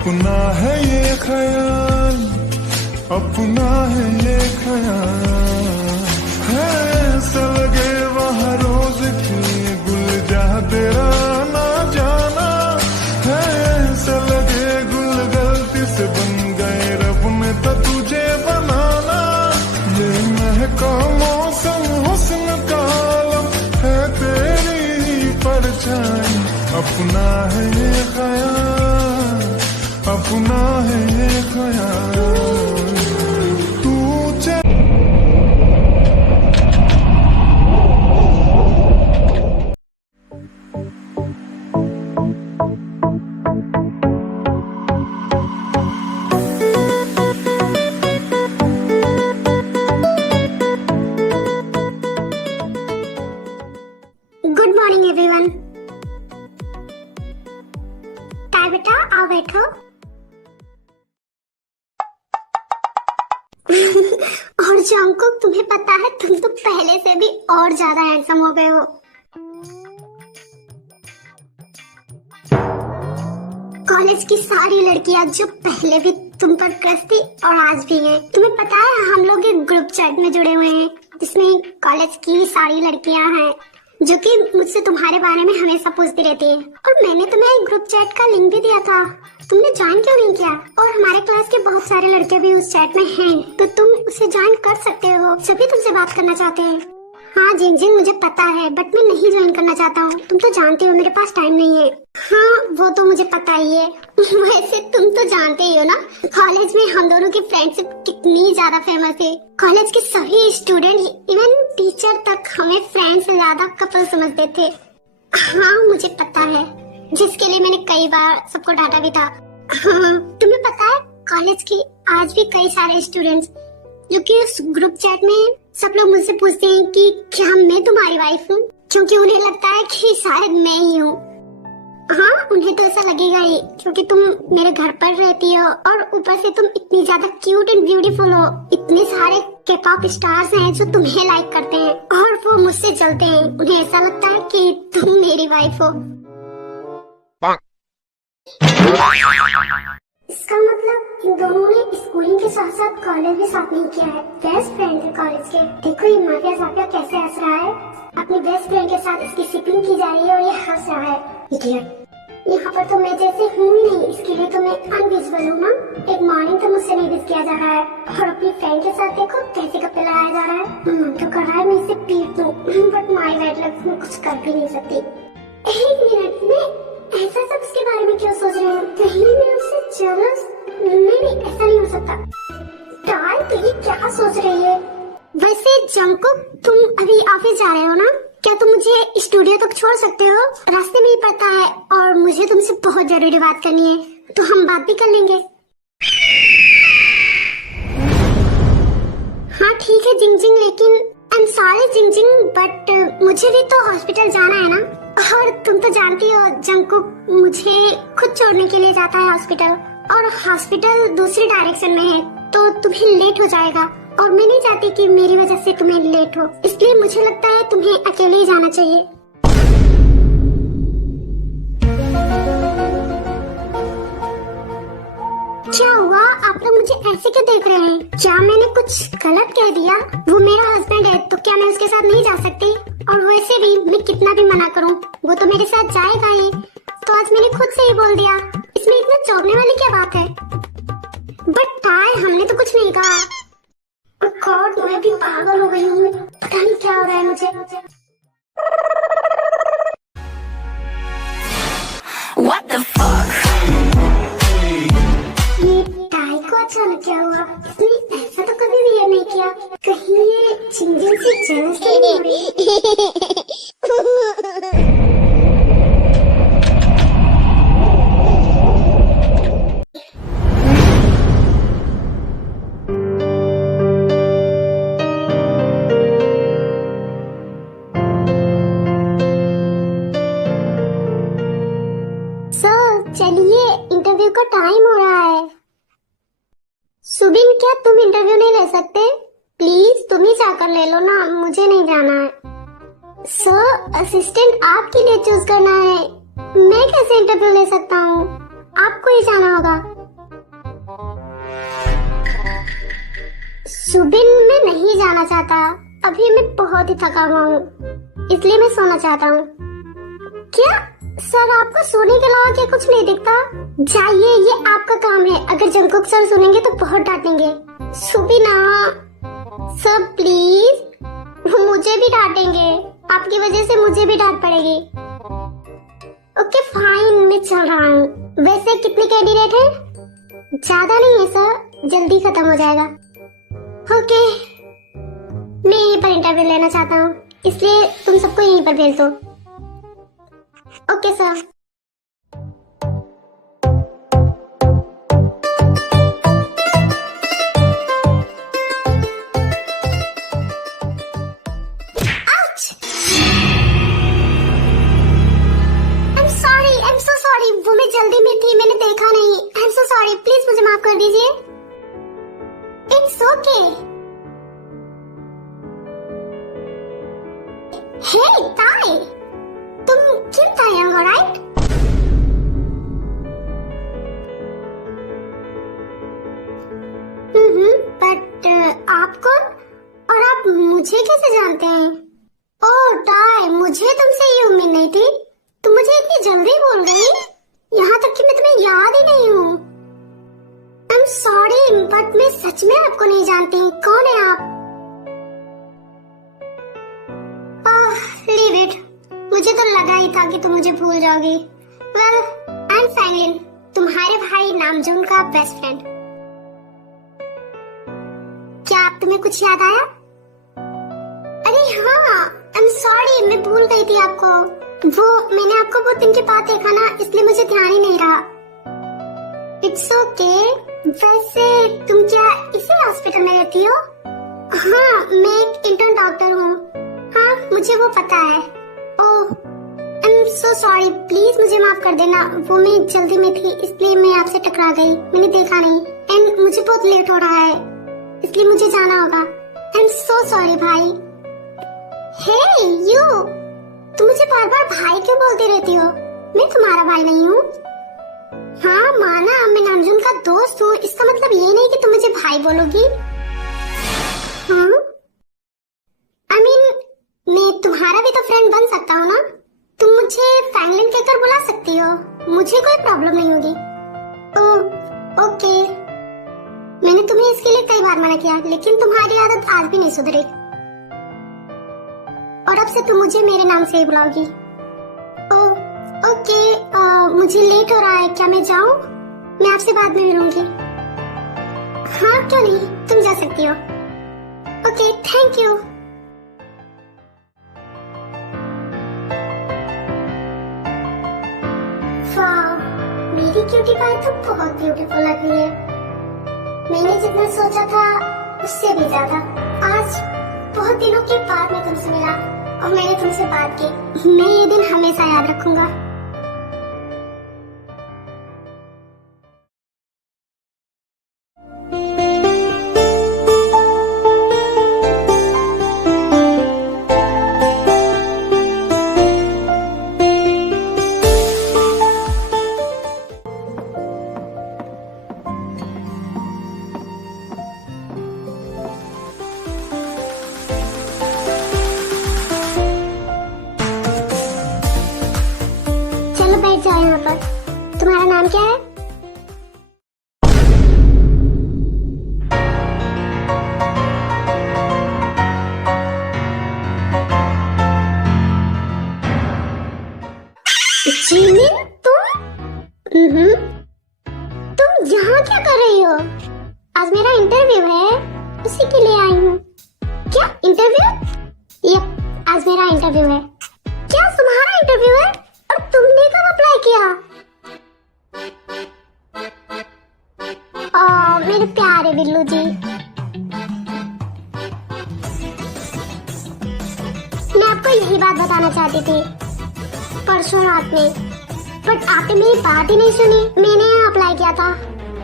अपना है ये ख्याल, अपना है ये ख्याल, है ऐसा लगे वहाँ रोज की गुल जा तेरा ना जाना, है ऐसा लगे गुल गलती से बन गए रब ने तो तुझे बनाना। ये महका मौसम हुस्न का आलम है तेरी ही परछाई, अपना है ये ख्याल, अपना है ये ख्याल। Good morning everyone. काय बेटा आओ बैठो। और जंकुक तुम्हें पता है तुम तो पहले से भी और ज्यादा हैंडसम हो गए हो। कॉलेज की सारी लड़कियां जो पहले भी तुम पर क्रश थी और आज भी है। तुम्हें पता है हम लोग एक ग्रुप चैट में जुड़े हुए हैं जिसमें कॉलेज की सारी लड़कियां हैं जो कि मुझसे तुम्हारे बारे में हमेशा पूछती रहती है। और मैंने तुम्हें एक ग्रुप चैट का लिंक भी दिया था, तुमने ज्वाइन क्यों नहीं किया? और हमारे क्लास के बहुत सारे लड़के भी उस चैट में हैं, तो तुम उसे ज्वाइन कर सकते हो। सभी तुमसे बात करना चाहते हैं। हाँ जिंग जिंग मुझे पता है, बट मैं नहीं ज्वाइन करना चाहता हूँ। तुम तो जानते हो मेरे पास टाइम नहीं है। हाँ वो तो मुझे पता ही है। वैसे तुम तो जानते ही हो ना कॉलेज में हम दोनों की फ्रेंडशिप कितनी ज्यादा फेमस है। कॉलेज के सभी स्टूडेंट इवन टीचर तक हमें फ्रेंड से ज्यादा कपल समझते थे। हाँ मुझे पता है, जिसके लिए मैंने कई बार सबको डांटा भी था। हाँ तुम्हें पता है कॉलेज के आज भी कई सारे स्टूडेंट्स जो कि उस ग्रुप चैट में सब लोग मुझसे पूछते हैं कि क्या मैं तुम्हारी वाइफ हूँ, क्योंकि उन्हें लगता है कि शायद मैं ही हूँ। हाँ उन्हें तो ऐसा लगेगा ही क्योंकि तुम मेरे घर पर रहती हो और ऊपर से तुम इतनी ज्यादा क्यूट एंड ब्यूटीफुल हो। इतने सारे के-पॉप स्टार्स हैं जो तुम्हें लाइक करते हैं और वो मुझसे चलते हैं। उन्हें ऐसा लगता है कि तुम मेरी वाइफ हो। इसका मतलब इन दोनों ने स्कूलिंग के साथ साथ कॉलेज भी साथ नहीं किया है। बेस्ट फ्रेंड है कॉलेज के। देखो ये माफिया साफिया कैसे हंस रहा है। अपनी बेस्ट फ्रेंड के साथ इसकी शिपिंग की जा रही है और ये हंस रहा है। इडियट। यहाँ पर तो मैं जैसे हूँ ही नहीं, इसके लिए तो मैं अनविजिबल हूँ ना। एक मॉर्निंग तो मुझसे नहीं विश किया जा रहा है और अपनी फ्रेंड के साथ देखो कैसे गप्पे लड़ाया जा रहा है। मन तो कर रहा है मैं इसे पीट दूँ, बट माय बैड लक मैं कुछ कर भी नहीं सकती। एक मिनट में ऐसा सब इसके बारे में क्यों सोच रहे हैं? कहीं मैं उससे जेलस? नहीं ऐसा नहीं हो सकता। टाल तो ये क्या सोच रही है? वैसे जंकुक तुम अभी ऑफिस जा रहे हो ना? क्या तुम मुझे स्टूडियो तक छोड़ सकते हो? रास्ते में ही पड़ता है और मुझे तुमसे बहुत जरूरी बात करनी है, तो हम बात भी कर लेंगे। हाँ ठीक है जिंग जिंग, लेकिन आई एम सॉरी जिंग जिंग, बट मुझे भी तो हॉस्पिटल जाना है ना। और तुम तो जानती हो जंकुक मुझे खुद छोड़ने के लिए जाता है हॉस्पिटल, और हॉस्पिटल दूसरी डायरेक्शन में है तो तुम्हें लेट हो जाएगा और मैं नहीं चाहती कि मेरी वजह से तुम्हें लेट हो। इसलिए मुझे लगता है तुम्हें अकेले ही जाना चाहिए। क्या हुआ? आप लोग मुझे ऐसे क्यों देख रहे हैं? क्या मैंने कुछ गलत कह दिया? वो मेरा हस्बैंड है तो क्या मैं उसके साथ नहीं जा सकती? और वैसे भी मैं कितना भी मना करूं वो तो मेरे साथ जाएगा ही, तो आज मैंने खुद से ही बोल दिया। इसमें इतना चौंकने वाली क्या बात है? बट टाय हमने तो कुछ नहीं कहा। गॉड मैं भी पागल हो गई हूँ, पता नहीं क्या हो रहा है मुझे। What the fuck? ये टाई को अचानक क्या हुआ? इसने ऐसा तो कभी भी नहीं किया। कहीं ये चिंजन से जेलस तो नहीं हो रही? चलिए इंटरव्यू का टाइम हो रहा है। सुबिन क्या तुम इंटरव्यू नहीं ले सकते? प्लीज तुम ही जाकर ले लो ना, मुझे नहीं जाना है। सर असिस्टेंट आपके लिए चूज करना है, मैं कैसे इंटरव्यू ले सकता हूँ? आपको ही जाना होगा। सुबिन मैं नहीं जाना चाहता, अभी मैं बहुत ही थका हुआ हूँ, इसलिए मैं सोना चाहता हूँ। क्या सर आपको सोने के अलावा क्या कुछ नहीं दिखता? जाइए, ये आपका काम है, अगर जंगकुक सर सुनेंगे तो बहुत डांटेंगे। सुबिना सर प्लीज, मुझे भी डांटेंगे, आपकी वजह से मुझे भी डांट पड़ेगी। ओके फाइन, मैं चल रहा हूँ। वैसे कितने कैंडिडेट हैं? ज्यादा नहीं है सर, जल्दी खत्म हो जाएगा। ओके, मैं यहीं पर इंटरव्यू लेना चाहता हूँ, इसलिए तुम सबको यहीं पर भेज दो। Okay sir. वो मैं जल्दी में थी, मैंने देखा नहीं। आई एम सो सॉरी, प्लीज मुझे माफ कर दीजिए। It's okay. हे ताई, तुम किम तायंग, राइट? बट आप कौन और आप मुझे कैसे जानते हैं? ओह ताई, मुझे तुमसे ये उम्मीद नहीं थी, तुम मुझे इतनी जल्दी भूल गई, यहाँ तक कि मैं तुम्हें याद ही नहीं हूँ। आई एम सॉरी, बट मैं सच में आपको नहीं जानती। कौन है आप? लीव इट, मुझे तो लगा ही था कि तुम मुझे भूल जाओगी। वेल, आई एम फैंगलिन, तुम्हारे भाई नामजून का बेस्ट फ्रेंड। क्या आप तुम्हें कुछ याद आया? अरे हाँ, आई एम सॉरी, मैं भूल गई थी आपको। वो मैंने आपको बहुत दिन के बाद देखा ना, इसलिए मुझे ध्यान ही नहीं रहा। It's okay. वैसे तुम क्या इसी हॉस्पिटल में रहती हो? हाँ, मैं एक इंटर्न डॉक्टर हूँ। हाँ, मुझे वो पता है। Oh, I am so sorry, please मुझे माफ कर देना, वो मैं जल्दी में थी, इसलिए मैं आपसे टकरा गई, मैंने देखा नहीं। एंड मुझे बहुत लेट हो रहा है, इसलिए मुझे जाना होगा। आई एम सो सॉरी भाई। हे यू, तुम मुझे बार बार भाई क्यों बोलती रहती हो? मैं तुम्हारा भाई नहीं हूँ। हाँ माना, मैं नामजून का दोस्त हूँ, इसका मतलब ये नहीं कि तुम मुझे भाई बोलोगी। हाँ, आई मीन मैं तुम्हारा भी तो फ्रेंड बन सकता हूँ ना? तुम मुझे फैंगलिन कहकर बुला सकती हो, मुझे कोई प्रॉब्लम नहीं होगी। ओह ओके, मैंने तुम्हें इसके लिए कई बार मना किया, लेकिन तुम्हारी आदत आज भी नहीं सुधरी, और अब से तुम मुझे मेरे नाम से ही बुलाओगी। ओके, मुझे लेट हो रहा है, क्या मैं जाऊं? मैं आपसे बाद में मिलूंगी। हाँ क्यों नहीं, तुम जा सकती हो। Okay, thank you. वाह, मेरी क्यूटी पाई तो बहुत ब्यूटीफुल लग रही है। मैंने जितना सोचा था उससे भी ज्यादा। आज बहुत दिनों के बाद मैं तुमसे मिला और मैंने तुमसे बात की। मैं ये दिन हमेशा याद रखूंगा। बैठ जाओ यहाँ पर। तुम्हारा नाम क्या है? जिमिन, तुम यहाँ क्या कर रही हो? आज मेरा इंटरव्यू है, उसी के लिए आई हूँ। क्या इंटरव्यू? यप, आज मेरा इंटरव्यू है। क्या तुम्हारा इंटरव्यू है? और तुमने कब अप्लाई किया? मेरे प्यारे बिल्लू जी, मैं आपको यही बात बताना चाहती थी परसों रात में, बट आपने मेरी बात ही नहीं सुनी। मैंने यहाँ अप्लाई किया था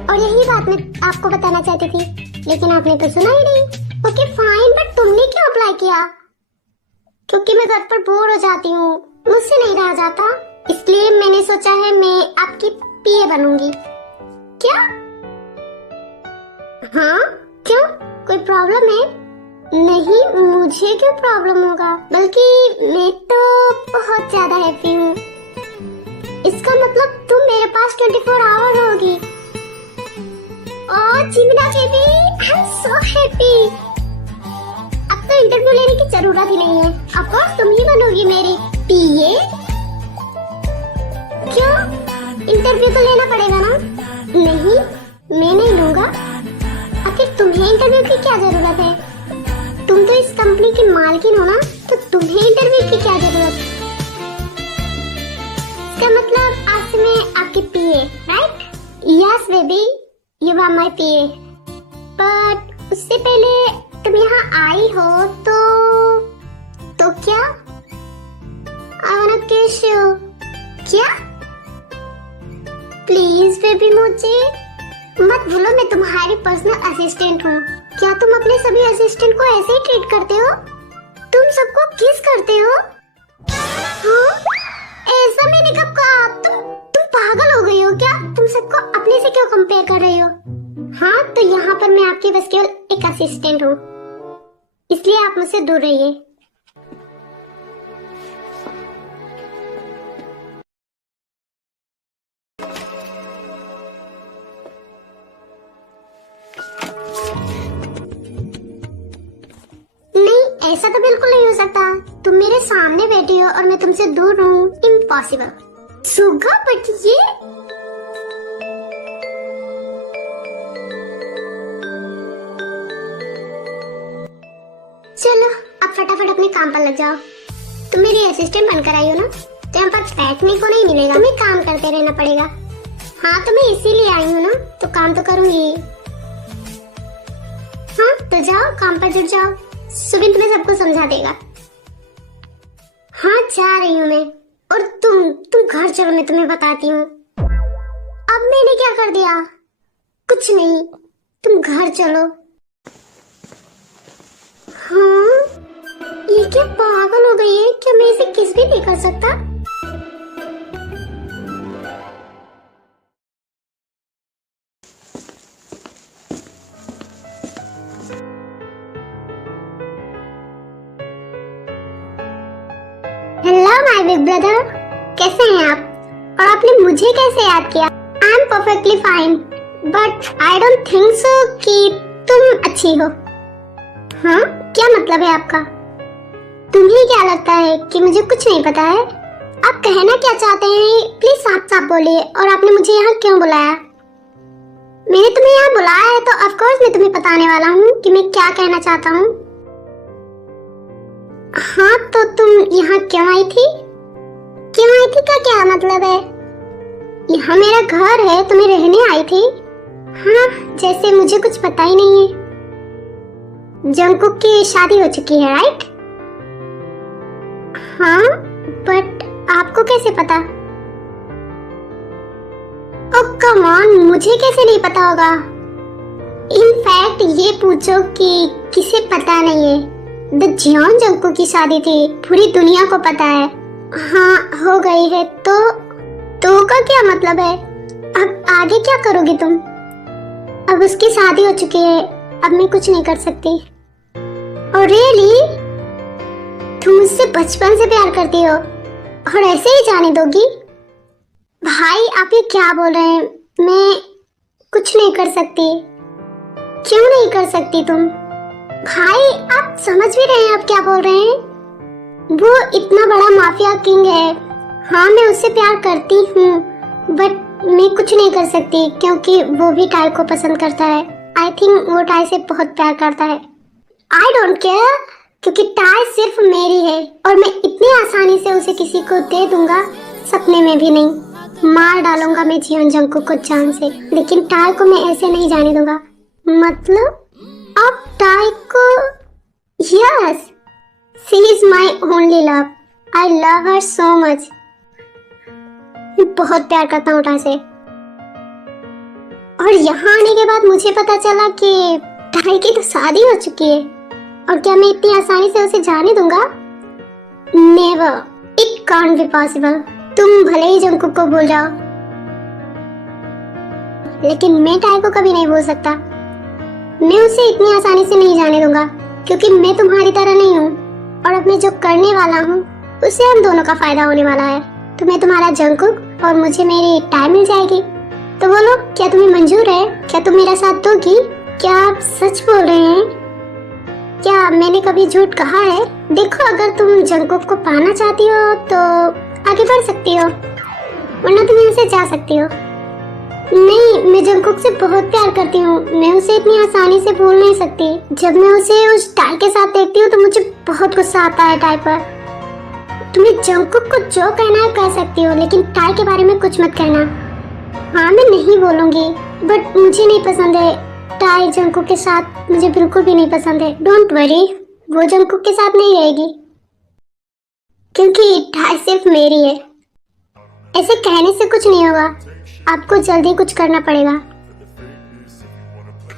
और यही बात मैं आपको बताना चाहती थी, लेकिन आपने तो सुना ही नहीं। ओके फाइन, बट तुमने क्यों अप्लाई किया? क्योंकि मैं घर पर बोर हो जाती हूँ, मुझसे नहीं रहा जाता, इसलिए मैंने सोचा है मैं आपकी पीए बनूंगी। क्या? हाँ क्यों, कोई प्रॉब्लम है? नहीं, मुझे क्यों प्रॉब्लम होगा, बल्कि मैं तो बहुत ज्यादा हैप्पी हूँ। इसका मतलब तुम मेरे पास 24 आवर होगी। ओह चिमना baby, I am so happy. अब तो इंटरव्यू लेने की जरूरत ही नहीं है। ऑफ कोर्स तुम ही बनोगी मेरी पीए। क्यों, इंटरव्यू तो लेना पड़ेगा ना? नहीं, मैं नहीं लूंगा। आखिर तुम्हें इंटरव्यू की क्या जरूरत है? तुम तो इस कंपनी की मालकिन हो ना, तो तुम्हें इंटरव्यू की क्या जरूरत? इसका मतलब आज से मैं आपकी PA, right? Yes baby, you are my PA. But उससे पहले तुम यहाँ आई हो तो क्या? आई वांना किस यू। क्या? प्लीज बेबी, मुझे मत भूलो, मैं तुम्हारी पर्सनल असिस्टेंट हूँ। क्या तुम अपने सभी असिस्टेंट को ऐसे ही ट्रीट करते हो? तुम सबको किस करते हो? हाँ? ऐसा मैंने कब कहा? तुम पागल हो गई हो क्या? तुम सबको अपने से क्यों कंपेयर कर रही हो? हाँ, तो यहाँ पर मैं आपकी बस केवल एक असिस्टेंट हूँ, इसलिए आप मुझसे दूर रहिए। ऐसा तो बिल्कुल नहीं हो सकता। तुम मेरे सामने बैठी हो और मैं तुमसे दूर हूँ, इम्पॉसिबल। सुगा बट ये चलो अब फटाफट अपने काम पर लग जाओ। तुम मेरी असिस्टेंट बनकर आई हो ना, तो यहाँ पर बैठने को नहीं मिलेगा, तुम्हें काम करते रहना पड़ेगा। हाँ तो मैं इसीलिए आई हूँ ना, तो काम तो करूंगी। हाँ तो जाओ, काम पर जुट जाओ, सुबिन तुम्हें सबको समझा देगा। हाँ जा रही हूँ मैं। और तुम घर चलो, मैं तुम्हें बताती हूँ। अब मैंने क्या कर दिया? कुछ नहीं, तुम घर चलो। हाँ ये क्या पागल हो गई है? क्या मैं इसे किस भी नहीं कर सकता? हेलो माय बिग ब्रदर, कैसे हैं आप? और आपने मुझे कैसे याद किया? I am perfectly fine, but I don't think so कि तुम अच्छी हो। हाँ क्या मतलब है आपका? तुम्हें क्या लगता है कि मुझे कुछ नहीं पता है? आप कहना क्या चाहते हैं प्लीज साफ साफ बोलिए। और आपने मुझे यहाँ क्यों बुलाया? मैंने तुम्हें यहाँ बुलाया है तो ऑफ कोर्स मैं तुम्हें बताने वाला हूँ कि मैं क्या कहना चाहता हूँ। हाँ तो तुम यहाँ क्यों आई थी? क्यों आई थी का क्या मतलब है? यहाँ मेरा घर है, तुम्हें रहने आई थी? हाँ जैसे मुझे कुछ पता ही नहीं है। जंगकुक की शादी हो चुकी है, राइट? हाँ बट आपको कैसे पता? ओह कम ऑन, मुझे कैसे नहीं पता होगा? इनफैक्ट ये पूछो कि किसे पता नहीं है। द जियोन जंगकुक की शादी थी, पूरी दुनिया को पता है। हाँ हो गई है तो का क्या मतलब है? अब आगे क्या करोगी तुम? अब उसकी शादी हो चुकी है, अब मैं कुछ नहीं कर सकती। और रियली तुम मुझसे बचपन से प्यार करती हो और ऐसे ही जाने दोगी? भाई आप ये क्या बोल रहे हैं? मैं कुछ नहीं कर सकती। क्यों नहीं कर सकती तुम? भाई आप समझ भी रहे हैं आप क्या बोल रहे हैं? वो इतना बड़ा माफिया किंग है। हाँ मैं उससे प्यार करती हूँ, बट मैं कुछ नहीं कर सकती क्योंकि वो भी टाई को पसंद करता है। आई थिंक वो टाई से बहुत प्यार करता है। आई डोंट केयर, क्योंकि टाई सिर्फ मेरी है और मैं इतनी आसानी से उसे किसी को दे दूंगा, सपने में भी नहीं। मार डालूंगा मैं जियोन जंगकुक को जान से, लेकिन टाई को मैं ऐसे नहीं जाने दूंगा। मतलब आप टाई को? Yes, she is my only love. I love her so much. मैं बहुत प्यार करता हूँ टाई से। और यहाँ आने के बाद मुझे पता चला कि टाई की तो शादी हो चुकी है, और क्या मैं इतनी आसानी से उसे जाने दूंगा? Never, it can't be possible. तुम भले ही जंगकुक को भूल जाओ, लेकिन मैं टाई को कभी नहीं भूल सकता। मैं उसे इतनी आसानी से नहीं जाने दूंगा, क्योंकि मैं तुम्हारी तरह नहीं हूँ और अब मैं जो करने वाला हूँ उससे हम दोनों का फायदा होने वाला है। तुम्हें तुम्हारा जंगकुक और मुझे मेरी टाई मिल जाएगी। तो बोलो, क्या तुम्हें मंजूर है? क्या तुम मेरा साथ दोगी? क्या आप सच बोल रहे हैं? क्या मैंने कभी झूठ कहा है? देखो, अगर तुम जंगकुक को पाना चाहती हो तो आगे बढ़ सकती हो, वरना तुम यहाँ से जा सकती हो। नहीं, मैं जंगकुक से बहुत प्यार करती हूँ। मैं उसे इतनी आसानी से भूल नहीं सकती। जब मैं उसे उस टाई के साथ देखती हूँ तो मुझे बहुत गुस्सा आता है टाई पर। तुम्हें जंगकुक को जो कहना है कह सकती हो, लेकिन टाई के बारे में कुछ मत कहना। हाँ, मैं नहीं बोलूंगी, बट मुझे नहीं पसंद है टाई जंगकुक के साथ। मुझे बिल्कुल भी नहीं पसंद है। डोंट वरी, वो जंगकुक के साथ नहीं रहेगी, क्योंकि टाई सिर्फ मेरी है। ऐसे कहने से कुछ नहीं होगा, आपको जल्दी कुछ करना पड़ेगा।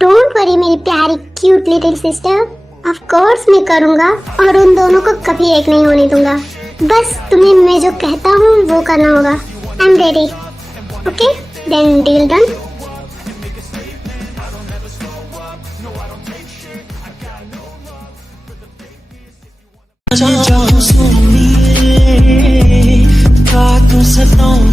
डोंट वरी मेरी प्यारी cute little sister, of course मैं करूँगा और उन दोनों को कभी एक नहीं होने दूंगा। बस तुम्हें मैं जो कहता हूँ वो करना होगा। I am ready. Okay, then deal done. जाओ सोनिए, का तू सताऊं